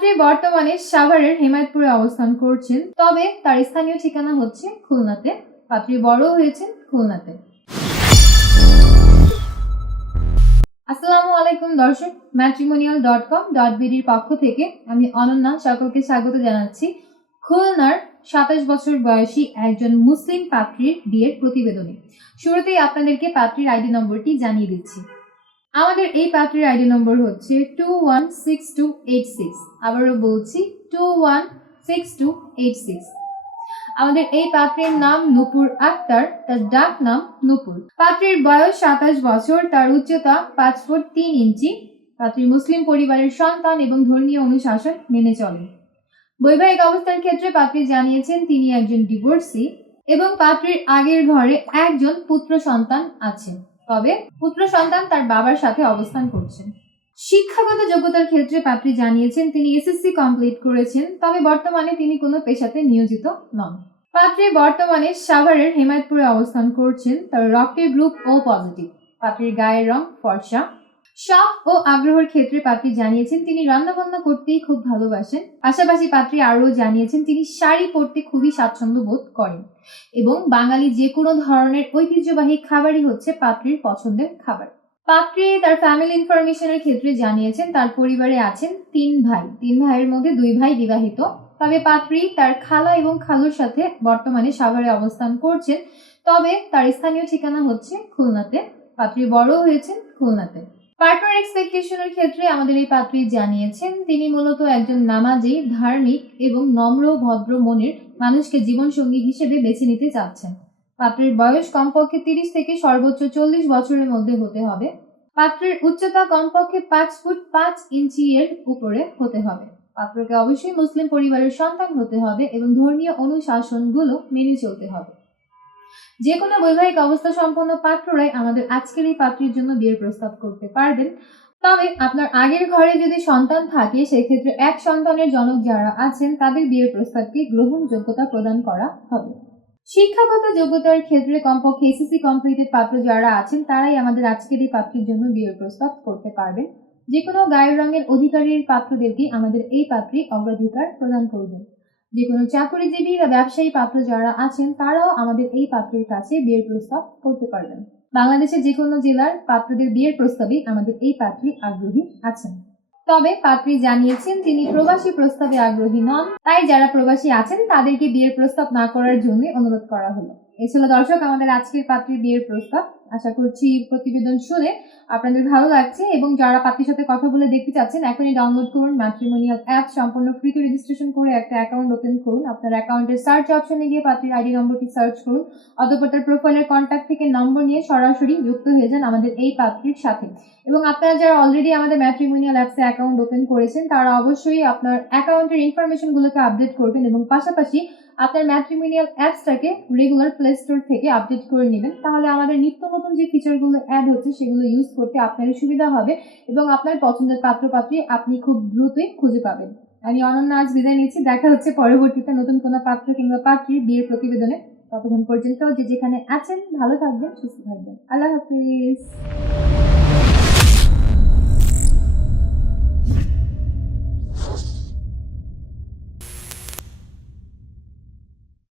পাত্রী বর্তমানে সাভারের হেমায়তপুরে অবস্থান করছেন, তবে তার স্থানীয় ঠিকানা হচ্ছে খুলনাতে। পাত্রী বড় হয়েছেন খুলনাতে। আসসালামু আলাইকুম দর্শক ম্যাট্রিমোনিয়াল ডট কম ডট বিডির পক্ষ থেকে আমি অনন্যা সকলকে স্বাগত জানাচ্ছি। খুলনার সাতাশ বছর বয়সী একজন মুসলিম পাত্রীর বিয়ের প্রতিবেদনে। শুরুতেই আপনাদেরকে পাত্রীর আইডি নম্বরটি জানিয়ে দিচ্ছি। আমাদের এই পাত্রীর আইডি নম্বর হচ্ছে two one six two eight six আবারও বলছি two one six two eight six আমাদের এই পাত্রের নাম নুপুর আক্তার, তার ডাক নাম নুপুর। পাত্রের বয়স সাতাশ বছর, তার উচ্চতা পাঁচ ফুট তিন ইঞ্চি। পাত্রী মুসলিম পরিবারের সন্তান এবং ধর্মীয় অনুশাসন মেনে চলে। বৈবাহিক অবস্থার ক্ষেত্রে পাত্রী জানিয়েছেন, তিনি একজন ডিভোর্সি এবং পাত্রীর আগের ঘরে একজন পুত্র সন্তান আছে তবে পুত্র সন্তান তার বাবার সাথে অবস্থান করছেন। শিক্ষাগত যোগ্যতার ক্ষেত্রে পাত্রী জানিয়েছেন, তিনি এসএসসি কমপ্লিট করেছেন, তবে বর্তমানে তিনি কোনো পেশাতে নিয়োজিত নন। পাত্রী বর্তমানে সাভারের হেমায়তপুরে অবস্থান করছেন তার রক্তের গ্রুপ ও পজিটিভ। পাত্রীর গায়ের রং ফর্সা শখ ও আগ্রহের ক্ষেত্রে পাত্রী জানিয়েছেন, তিনি রান্নাবান্না করতেই খুব ভালোবাসেন। পাশাপাশি পাত্রী আরও জানিয়েছেন, তিনি শাড়ি পরতে খুবই স্বাচ্ছন্দ্য বোধ করেন এবং বাঙালি যে কোনো ধরনের ঐতিহ্যবাহী খাবারই হচ্ছে পাত্রীর পছন্দের খাবার। পাত্রী তার ফ্যামিলি ইনফরমেশনের ক্ষেত্রে জানিয়েছেন, তার পরিবারে আছেন তিন ভাই। তিন ভাইয়ের মধ্যে দুই ভাই বিবাহিত। তবে পাত্রী তার খালা এবং খালুর সাথে বর্তমানে সাভারে অবস্থান করছেন। তবে তার স্থানীয় ঠিকানা হচ্ছে খুলনাতে। পাত্রী বড় হয়েছেন খুলনাতে। পার্টনার এক্সপেকটেশনের ক্ষেত্রে আমাদের এই পাত্রী জানিয়েছেন, তিনি মূলত একজন নামাজি, ধার্মিক এবং নম্র, ভদ্র মনের মানুষকে জীবনসঙ্গী হিসেবে বেছে নিতে চাচ্ছেন। পাত্রের বয়স কমপক্ষে তিরিশ থেকে সর্বোচ্চ চল্লিশ বছরের মধ্যে হতে হবে। পাত্রের উচ্চতা কমপক্ষে পাঁচ ফুট পাঁচ ইঞ্চি এর উপরে হতে হবে। পাত্রকে অবশ্যই মুসলিম পরিবারের সন্তান হতে হবে এবং ধর্মীয় অনুশাসনগুলো মেনে চলতে হবে। যে কোনো বৈবাহিক অবস্থা সম্পন্ন পাত্ররাই আমাদের আজকের এই পাত্রীর জন্য বিয়ের প্রস্তাব করতে পারবেন। তবে আপনার আগের ঘরে যদি সন্তান থাকে, সেক্ষেত্রে এক সন্তানের জনক যারা আছেন, তাদের বিয়ের প্রস্তাবকে গ্রহণযোগ্যতা প্রদান করা হবে। শিক্ষাগত যোগ্যতার ক্ষেত্রে কমপক্ষে এসএসসি কমপ্লিটেড পাত্র যারা আছেন, তারাই আমাদের আজকের এই পাত্রীর জন্য বিয়ের প্রস্তাব করতে পারবেন। যে কোনো গায়ের রঙের অধিকারীর পাত্রদেরকে আমাদের এই পাত্রী অগ্রাধিকার প্রদান করবেন। যে কোনো চাকরিজীবী বা ব্যবসায়ী পাত্র যারা আছেন, তারাও আমাদের এই পাত্রের কাছে বিয়ের প্রস্তাব করতে পারবেন। বাংলাদেশের যে কোনো জেলার পাত্রদের বিয়ের প্রস্তাবে আমাদের এই পাত্রী আগ্রহী আছেন। তবে পাত্রী জানিয়েছেন, তিনি প্রবাসী প্রস্তাবে আগ্রহী নন। তাই যারা প্রবাসী আছেন, তাদেরকে বিয়ের প্রস্তাব না করার জন্য অনুরোধ করা হলো। এ ছিল দর্শক, আমাদের আজকের পাত্রীর বিয়ের প্রস্তাব। আশা করছি প্রতিবেদন শুনে আপনাদের ভালো লাগছে এবং যারা পাত্রীর সাথে কথা বলে দেখতে চাচ্ছেন, এখনই ডাউনলোড করুন ম্যাট্রিমোনিয়াল অ্যাপ সম্পূর্ণ ফ্রিতে রেজিস্ট্রেশন করে একটা অ্যাকাউন্ট ওপেন করুন। আপনার অ্যাকাউন্টের সার্চ অপশনে গিয়ে পাত্রীর আইডি নম্বরটি সার্চ করুন। অতঃপর তার প্রোফাইলের কন্ট্যাক্ট থেকে নম্বর নিয়ে সরাসরি যুক্ত হয়ে যান আমাদের এই পাত্রীর সাথে। এবং আপনারা যারা অলরেডি আমাদের ম্যাট্রিমোনিয়াল অ্যাপসে অ্যাকাউন্ট ওপেন করেছেন, তারা অবশ্যই আপনার অ্যাকাউন্টের ইনফরমেশনগুলোকে আপডেট করবেন এবং পাশাপাশি আপনার ম্যাট্রিমোনিয়াল অ্যাপসটাকে রেগুলার প্লে স্টোর থেকে আপডেট করে নেবেন। তাহলে আমাদের নিত্য নতুন যে ফিচারগুলো অ্যাড হচ্ছে, সেগুলো ইউজ করতে আপনার সুবিধা হবে এবং আপনার পছন্দের পাত্রপাত্রী আপনি খুব দ্রুতই খুঁজে পাবেন। আমি অনন্য আজ বিদায় নিচ্ছি। দেখা হচ্ছে পরবর্তীতে নতুন কোনো পাত্র কিংবা পাত্রীর বিয়ের প্রতিবেদনে। ততক্ষণ পর্যন্ত যে যেখানে আছেন, ভালো থাকবেন, সুস্থ থাকবেন। আল্লাহ হাফিজ।